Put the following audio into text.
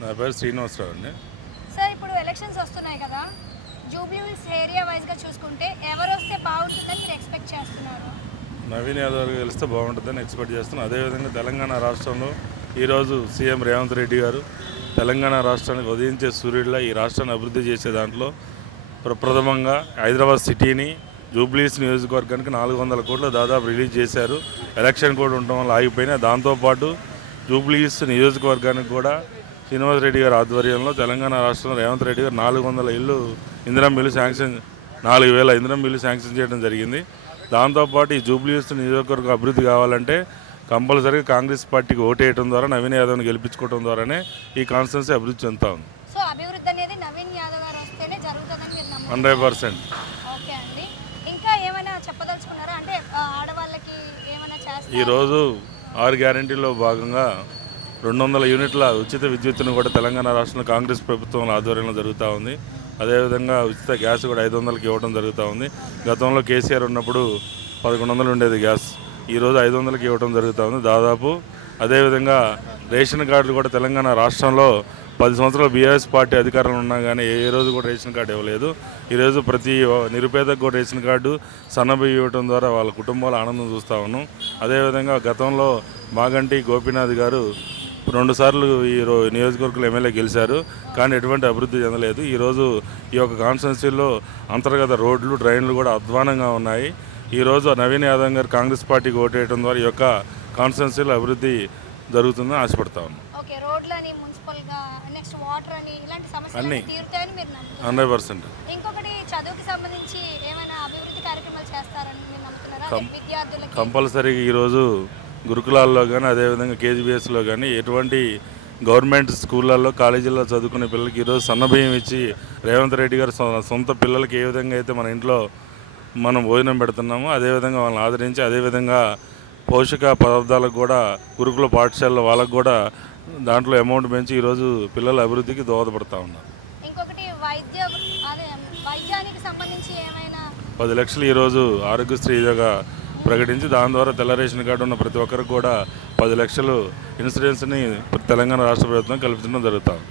నా పేరు శ్రీనివాసరావు అండి. సార్ ఇప్పుడు ఎలక్షన్స్ వస్తున్నాయి కదా, జూబ్లీ హిల్స్ ఏరియా వైజ్గా చూసుకుంటే ఎవరు వస్తే బాగుంటుందని మీరు ఎక్స్పెక్ట్ చేస్తున్నారు? నవీన్ యాదవ్ గారు గెలిస్తే బాగుంటుందని ఎక్స్పెక్ట్ చేస్తున్నాను. అదేవిధంగా తెలంగాణ రాష్ట్రంలో ఈరోజు సీఎం రేవంత్ రెడ్డి గారు తెలంగాణ రాష్ట్రానికి ఉదయించే సూర్యుడిలా ఈ రాష్ట్రాన్ని అభివృద్ధి చేసే దాంట్లో ప్రప్రథమంగా హైదరాబాద్ సిటీని జూబ్లీహిల్స్ నియోజకవర్గానికి 400 కోట్లు దాదాపు రిలీజ్ చేశారు. ఎలక్షన్ కూడా ఉండడం వల్ల ఆగిపోయినాయి. దాంతోపాటు జూబ్లీహిల్స్ నియోజకవర్గానికి కూడా శ్రీనివాసరెడ్డి గారి ఆధ్వర్యంలో తెలంగాణ రాష్ట్రంలో రేవంత్ రెడ్డి గారు 400 ఇల్లు ఇందిరమ్మ ఇల్లు శాంక్షన్ 4000 ఇందిరమ్మ ఇల్లు శాంక్షన్ చేయడం జరిగింది. దాంతోపాటు ఈ జూబ్లీహిల్స్ నియోజకవర్గం అభివృద్ధి కావాలంటే కంపల్సరీగా కాంగ్రెస్ పార్టీకి ఓటేయడం ద్వారా నవీన్ యాదవ్ని గెలిపించుకోవడం ద్వారానే ఈ కాన్స్టిట్యున్సీ అభివృద్ధి చెందుతా ఉంది. సో అభివృద్ధి అనేది నవీన్ యాదవ్ గారు వస్తేనే జరుగుతుందని మీరు నమ్ముతున్నారు? 100%. ఓకే అండి, ఇంకా ఏమైనా చెప్పదలుచుకున్నారా? అంటే ఆడవాళ్ళకి ఏమైనా చేస్తారు? ఈరోజు 6 గ్యారెంటీల్లో భాగంగా 200 యూనిట్ల ఉచిత విద్యుత్తును కూడా తెలంగాణ రాష్ట్రంలో కాంగ్రెస్ ప్రభుత్వం ఆధ్వర్యంలో జరుగుతూ ఉంది. అదేవిధంగా ఉచిత గ్యాస్ కూడా 500కి ఇవ్వడం జరుగుతూ ఉంది. గతంలో కేసీఆర్ ఉన్నప్పుడు 1100 ఉండేది గ్యాస్, ఈరోజు 500కి ఇవ్వడం జరుగుతూ ఉంది దాదాపు. అదేవిధంగా రేషన్ కార్డులు కూడా తెలంగాణ రాష్ట్రంలో 10 సంవత్సరాలు బీఆర్ఎస్ పార్టీ అధికారంలో ఉన్నా కానీ ఏ రోజు కూడా రేషన్ కార్డు ఇవ్వలేదు. ఈరోజు ప్రతి నిరుపేదకు కూడా రేషన్ కార్డు సన్నబియ్యం ఇవ్వడం ద్వారా వాళ్ళ కుటుంబాల ఆనందం చూస్తూ ఉన్నాం. అదేవిధంగా గతంలో మాగంటి గోపీనాథ్ గారు 2 సార్లు ఈ నియోజకవర్గంలో ఎమ్మెల్యే గెలిచారు, కానీ ఎటువంటి అభివృద్ధి చెందలేదు. ఈరోజు ఈ యొక్క కాన్స్టిట్యున్సీలో అంతర్గత రోడ్లు డ్రైన్లు కూడా అధ్వానంగా ఉన్నాయి. ఈరోజు నవీన్ యాదవ్ గారు కాంగ్రెస్ పార్టీకి ఓటేయడం ద్వారా ఈ యొక్క కాన్స్టిట్యున్సీలో అభివృద్ధి జరుగుతుందని ఆశపడతా ఉన్నాం. ఓకే, రోడ్లని, మున్సిపల్గా, నెక్స్ట్ వాటర్ అని ఇలాంటి సమస్యలు అన్నీ తీరుతాయని మీరు నమ్ముతున్నారు? 100%. ఇంకొకటి, చదువుకి సంబంధించి ఏమైనా అభివృద్ధి కార్యక్రమాలు చేస్తారని మీరు నమ్ముతున్నారా? విద్యార్థులకి కంపల్సరీగా ఈరోజు గురుకులాల్లో కానీ అదేవిధంగా కేజీబీఎస్లో కానీ ఎటువంటి గవర్నమెంట్ స్కూళ్ళల్లో కాలేజీల్లో చదువుకునే పిల్లలకి ఈరోజు సన్నబియ్యం ఇచ్చి రేవంత్ రెడ్డి గారు సొంత పిల్లలకి ఏ విధంగా అయితే మన ఇంట్లో మనం భోజనం పెడుతున్నామో అదేవిధంగా వాళ్ళని ఆదరించి అదేవిధంగా పోషక పదార్థాలకు కూడా గురుకుల పాఠశాలలో వాళ్ళకు కూడా దాంట్లో అమౌంట్ పెంచి ఈరోజు పిల్లల అభివృద్ధికి దోహదపడుతూ ఉన్నారు. ఇంకొకటి, వైద్యానికి సంబంధించి ఏమైనా 10 లక్షలు ఈరోజు ఆరోగ్యశ్రీగా ప్రకటించి దాని ద్వారా తెల్ల రేషన్ కార్డు ఉన్న ప్రతి ఒక్కరికి కూడా 10 లక్షలు ఇన్సూరెన్స్ని తెలంగాణ రాష్ట్ర ప్రభుత్వం కల్పించడం జరుగుతుంది.